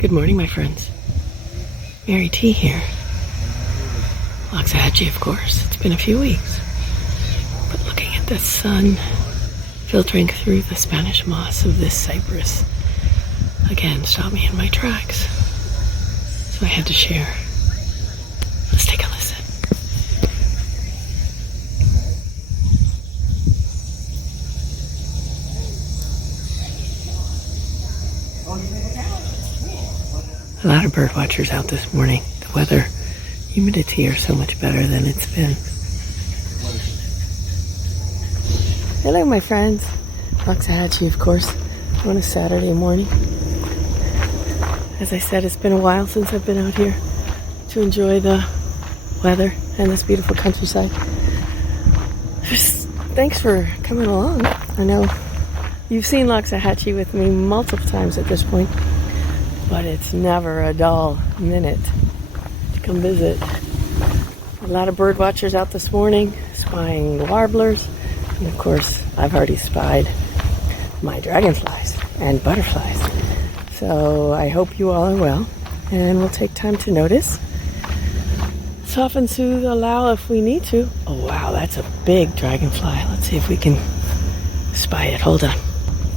Good morning, my friends. Mary T here. Loxahatchee, of course. It's been a few weeks. But looking at the sun filtering through the Spanish moss of this cypress again stopped me in my tracks. So I had to share. Let's take a listen. A lot of bird watchers out this morning. The weather, humidity are so much better than it's been. Hello, my friends. Loxahatchee, of course, on a Saturday morning. As I said, it's been a while since I've been out here to enjoy the weather and this beautiful countryside. Thanks for coming along. I know you've seen Loxahatchee with me multiple times at this point, but it's never a dull minute to come visit. A lot of bird watchers out this morning, spying the warblers. And of course, I've already spied my dragonflies and butterflies. So I hope you all are well, and we'll take time to notice. Soften, soothe, allow if we need to. Oh wow, that's a big dragonfly. Let's see if we can spy it. Hold on.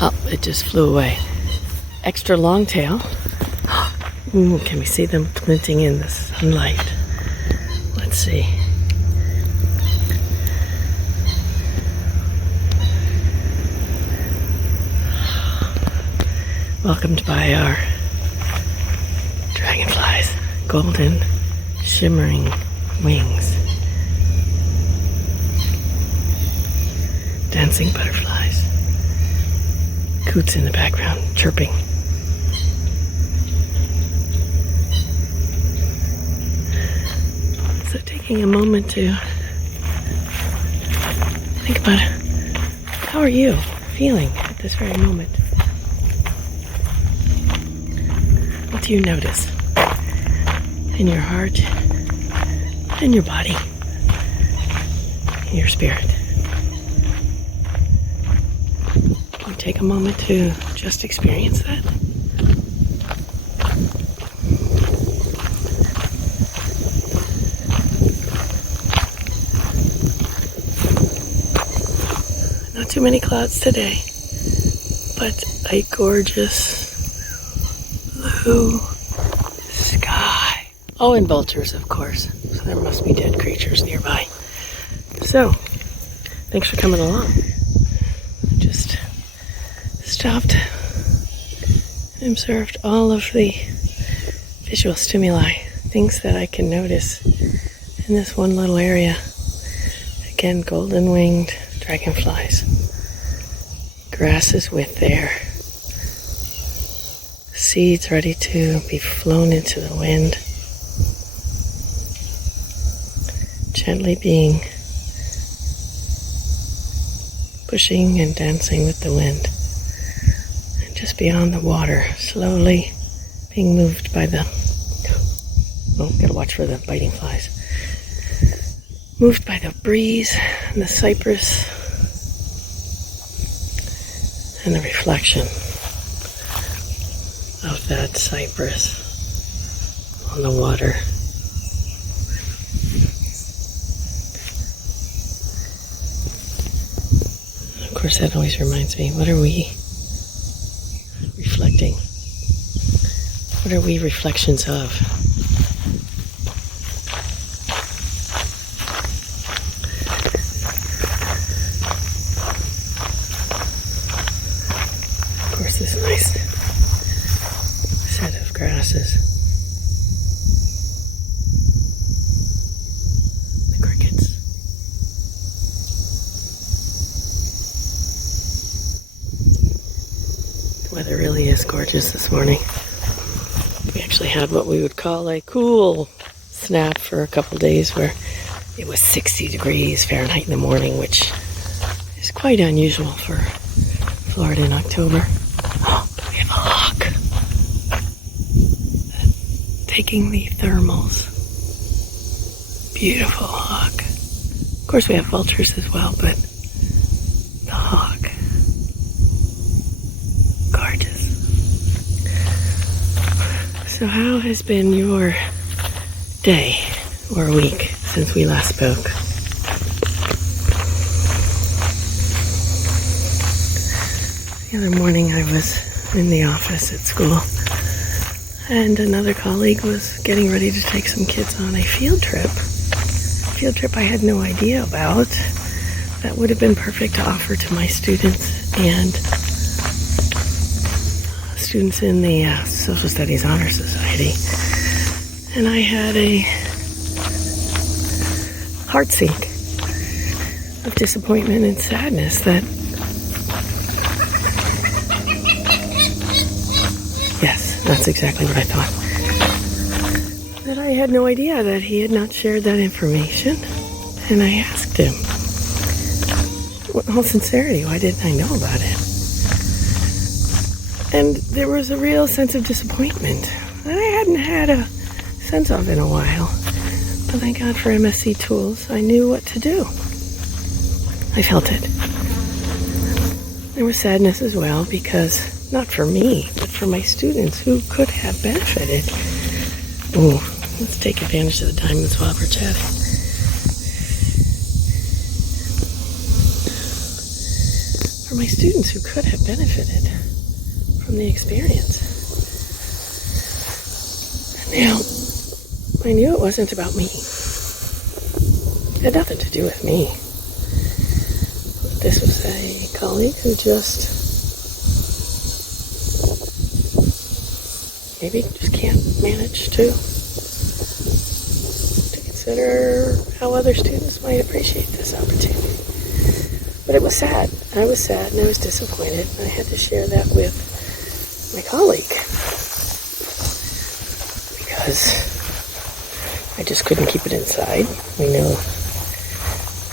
Oh, it just flew away. Extra long tail. Ooh, can we see them glinting in the sunlight? Let's see. Welcomed by our dragonflies. Golden, shimmering wings. Dancing butterflies. Coots in the background, chirping. So taking a moment to think about how are you feeling at this very moment? What do you notice in your heart, in your body, in your spirit? Can you take a moment to just experience that? Not too many clouds today, but a gorgeous blue sky. Oh, and vultures, of course. So there must be dead creatures nearby. So, thanks for coming along. I just stopped and observed all of the visual stimuli, things that I can notice in this one little area. Again, golden-winged dragonflies. Grasses with their seeds ready to be flown into the wind. Gently being pushing and dancing with the wind. And just beyond the water, slowly being moved by the... Oh, gotta watch for the biting flies. Moved by the breeze and the cypress and the reflection of that cypress on the water. And of course, that always reminds me, what are we reflecting? What are we reflections of? Of course, this nice set of grasses. The crickets. The weather really is gorgeous this morning. We actually had what we would call a cool snap for a couple days where it was 60 degrees Fahrenheit in the morning, which is quite unusual for Florida in October. Oh, we have a hawk taking the thermals. Beautiful hawk. Of course, we have vultures as well, but the hawk. Gorgeous. So how has been your day or week since we last spoke? The other morning I was in the office at school, and another colleague was getting ready to take some kids on a field trip. Field trip I had no idea about. That would have been perfect to offer to my students and students in the Social Studies Honor Society. And I had a heartsink of disappointment and sadness that, yes, that's exactly what I thought, that I had no idea that he had not shared that information. And I asked him, in all sincerity, why didn't I know about it? And there was a real sense of disappointment that I hadn't had a sense of in a while. But thank God for MSC tools. I knew what to do. I felt it. There was sadness as well, because not for me, but for my students who could have benefited. Ooh, let's take advantage of the diamonds while we're chatting. For my students who could have benefited from the experience. Now, I knew it wasn't about me. It had nothing to do with me. This was a colleague who just maybe just can't manage to consider how other students might appreciate this opportunity. But it was sad. I was sad and I was disappointed, and I had to share that with my colleague because I just couldn't keep it inside. We know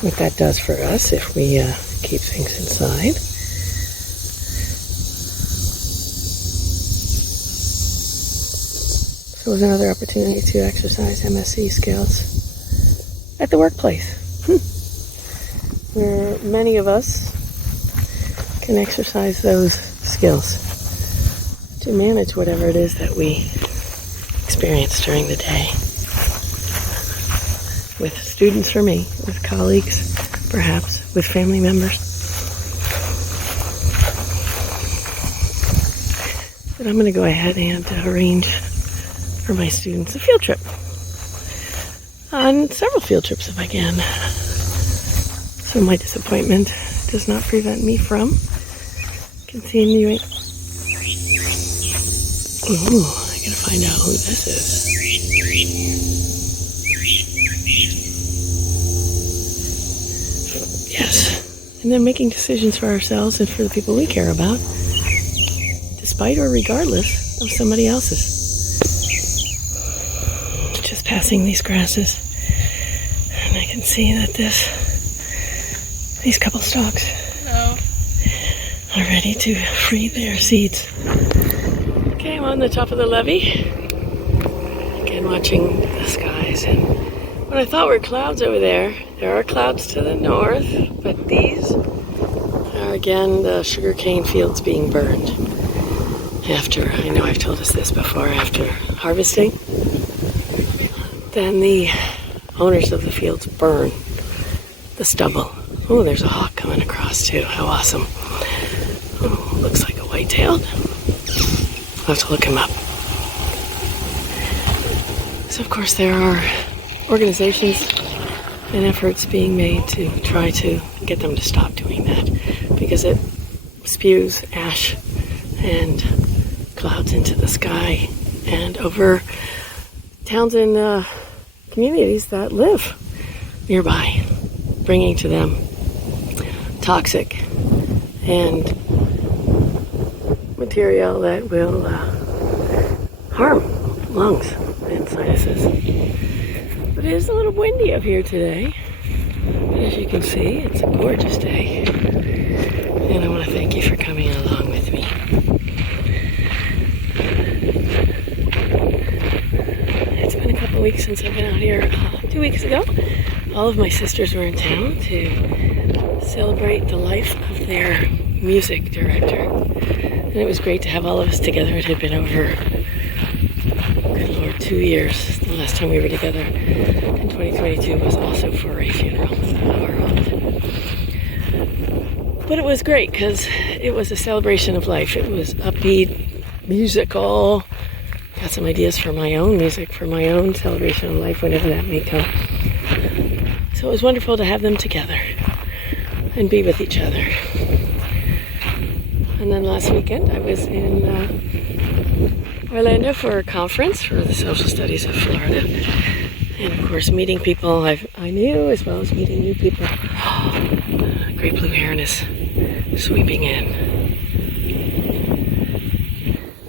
what that does for us if we keep things inside. So it was another opportunity to exercise MSC skills at the workplace, where many of us can exercise those skills to manage whatever it is that we experience during the day. With students for me, with colleagues, perhaps, with family members. But I'm going to go ahead and arrange for my students a field trip. On several field trips if I can. So my disappointment does not prevent me from continuing. Ooh, I gotta find out who this is. Yes. And then making decisions for ourselves and for the people we care about, despite or regardless of somebody else's. Just passing these grasses, and I can see that these couple stalks are ready to free their seeds. Okay, I'm on the top of the levee, again watching the skies, and what I thought were clouds over there are clouds to the north, but these are again the sugarcane fields being burned. After, I know I've told us this before, after harvesting, then the owners of the fields burn the stubble. Oh, there's a hawk coming across too. How awesome. Oh, looks like a white-tailed. I'll have to look him up. So, of course, there are organizations and efforts being made to try to get them to stop doing that because it spews ash and clouds into the sky and over towns and communities that live nearby, bringing to them toxic and material that will harm lungs and sinuses. But it is a little windy up here today. As you can see, it's a gorgeous day. And I want to thank you for coming along with me. It's been a couple of weeks since I've been out here. 2 weeks ago, all of my sisters were in town to celebrate the life of their music director. And it was great to have all of us together. It had been over Good Lord, 2 years. The last time we were together in 2022 was also for a funeral of our aunt. But it was great because it was a celebration of life. It was upbeat, musical. Got some ideas for my own music, for my own celebration of life, whenever that may come. So it was wonderful to have them together and be with each other. And then last weekend I was in Orlando for a conference for the social studies of Florida. And of course meeting people I knew, as well as meeting new people. Great blue heron is sweeping in.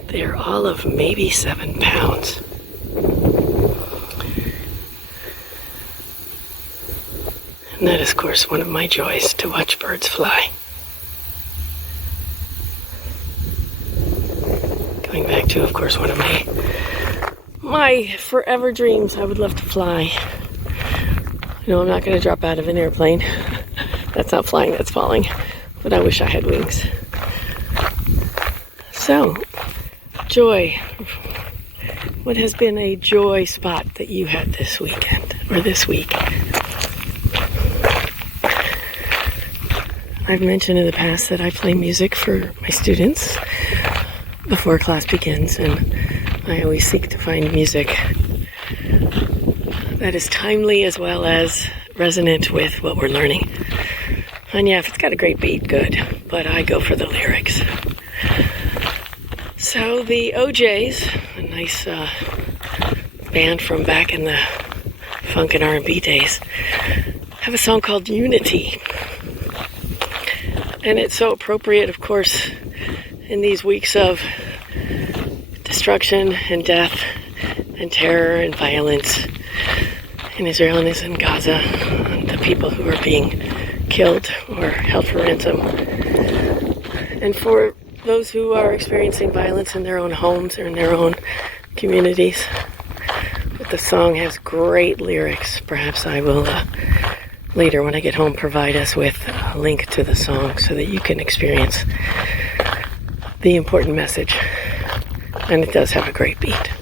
They're all of maybe 7 pounds. And that is, of course, one of my joys, to watch birds fly. Going back to, of course, one of my forever dreams. I would love to fly. You know, I'm not going to drop out of an airplane. That's not flying, that's falling. But I wish I had wings. So, joy. What has been a joy spot that you had this weekend, or this week? I've mentioned in the past that I play music for my students before class begins, and I always seek to find music that is timely as well as resonant with what we're learning. And yeah, if it's got a great beat, good, but I go for the lyrics. So the OJs, a nice band from back in the funk and R&B days, have a song called Unity. And it's so appropriate, of course, in these weeks of destruction and death and terror and violence in Israel and in Gaza, the people who are being killed or held for ransom. And for those who are experiencing violence in their own homes or in their own communities. But the song has great lyrics. Perhaps I will later, when I get home, provide us with a link to the song so that you can experience the important message. And it does have a great beat.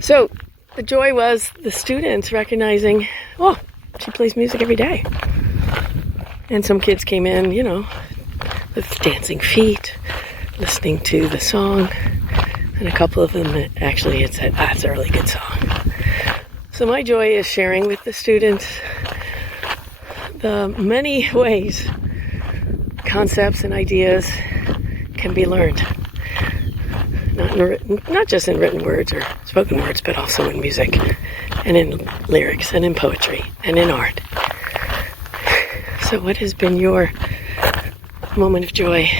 So the joy was the students recognizing, oh, she plays music every day. And some kids came in, you know, with dancing feet, listening to the song. And a couple of them actually had said, it's a really good song. So my joy is sharing with the students the many ways concepts and ideas can be learned. Not just in written words or spoken words, but also in music and in lyrics and in poetry and in art. So what has been your moment of joy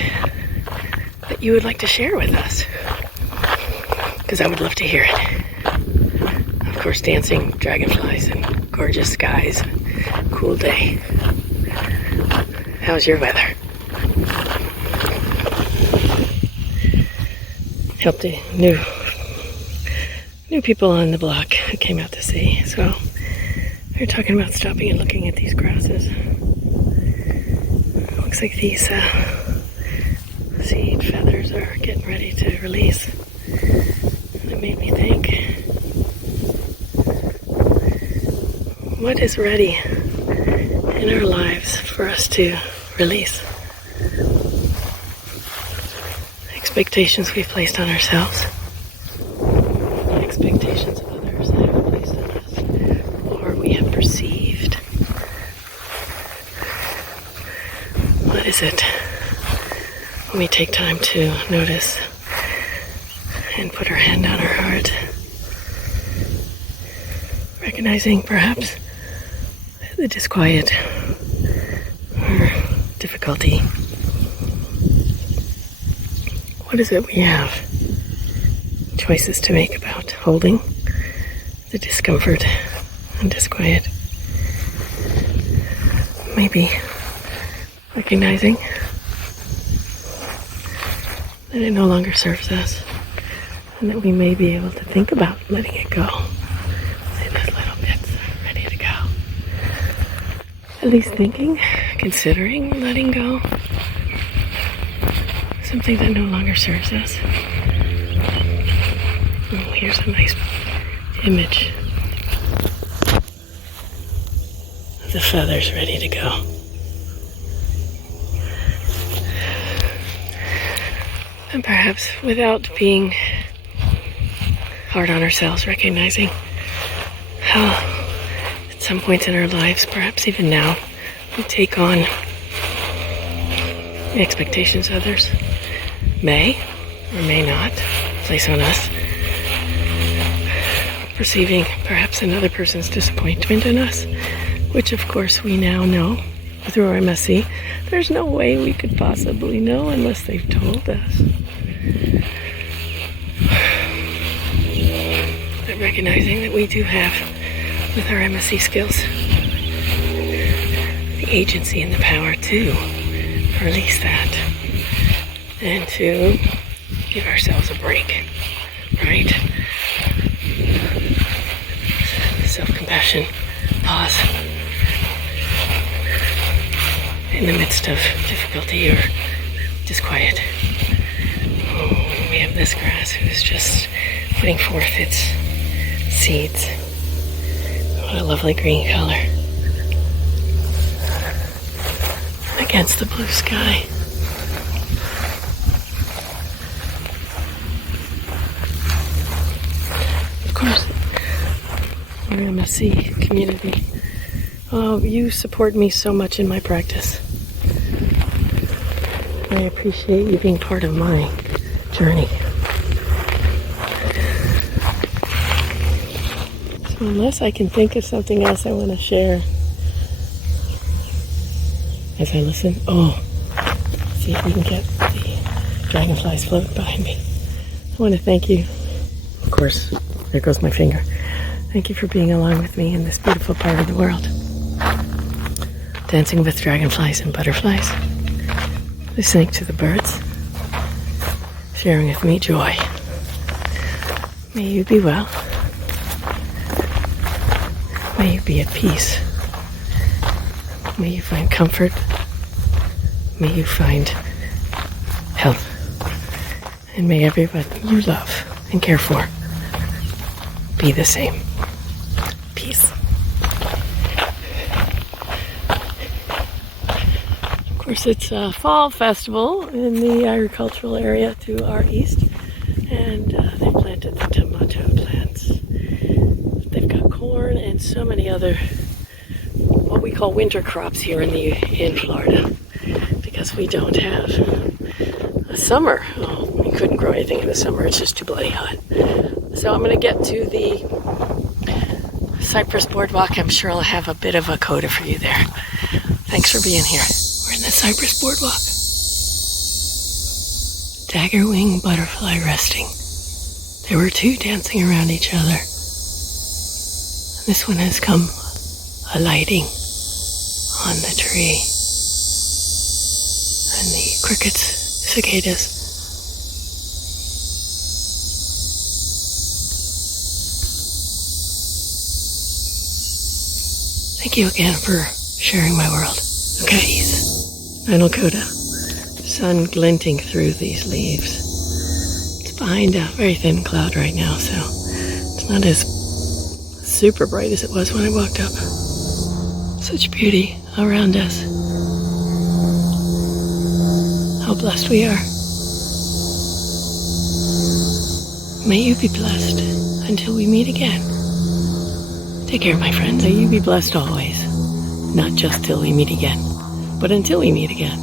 that you would like to share with us? Because I would love to hear it. Of course, dancing dragonflies and gorgeous skies, cool day. How's your weather? Helped the new people on the block who came out to see. So we were talking about stopping and looking at these grasses. It looks like these seed feathers are getting ready to release. And it made me think, what is ready in our lives for us to release? Expectations we've placed on ourselves, expectations of others that have placed on us, or we have perceived. What is it when we take time to notice and put our hand on our heart, recognizing perhaps the disquiet or difficulty? What is it we have choices to make about holding the discomfort and disquiet? Maybe recognizing that it no longer serves us and that we may be able to think about letting it go in those little bits, ready to go. At least thinking, considering letting go something that no longer serves us. here's a nice image of the feathers ready to go. And perhaps without being hard on ourselves, recognizing how at some points in our lives, perhaps even now, we take on the expectations others may or may not place on us, perceiving perhaps another person's disappointment in us, which of course we now know through our MSC, there's no way we could possibly know unless they've told us. But recognizing that we do have, with our MSC skills, the agency and the power to release that and to give ourselves a break, right? Self-compassion, pause in the midst of difficulty or disquiet. Oh, we have this grass who's just putting forth its seeds. What a lovely green color against the blue sky. Of course, our MSC community. Oh, you support me so much in my practice. I appreciate you being part of my journey. So unless I can think of something else I want to share as I listen, see if we can get the dragonflies floating behind me. I want to thank you. Of course, there goes my finger. Thank you for being along with me in this beautiful part of the world. Dancing with dragonflies and butterflies. Listening to the birds. Sharing with me joy. May you be well. May you be at peace. May you find comfort. May you find health. And may everyone you love and care for be the same. Peace. Of course, it's a fall festival in the agricultural area to our east, and they planted the tomato plants. They've got corn and so many other what we call winter crops here in Florida, because we don't have a summer. We couldn't grow anything in the summer. It's just too bloody hot. So I'm going to get to the Cypress Boardwalk. I'm sure I'll have a bit of a coda for you there. Thanks for being here. We're in the Cypress Boardwalk. Daggerwing butterfly resting. There were two dancing around each other. This one has come alighting on the tree. And the crickets, cicadas, thank you again for sharing my world. Okay, final coda. Sun glinting through these leaves. It's behind a very thin cloud right now, so it's not as super bright as it was when I walked up. Such beauty around us. How blessed we are. May you be blessed until we meet again. Take care, my friends. May you be blessed always. Not just till we meet again, but until we meet again.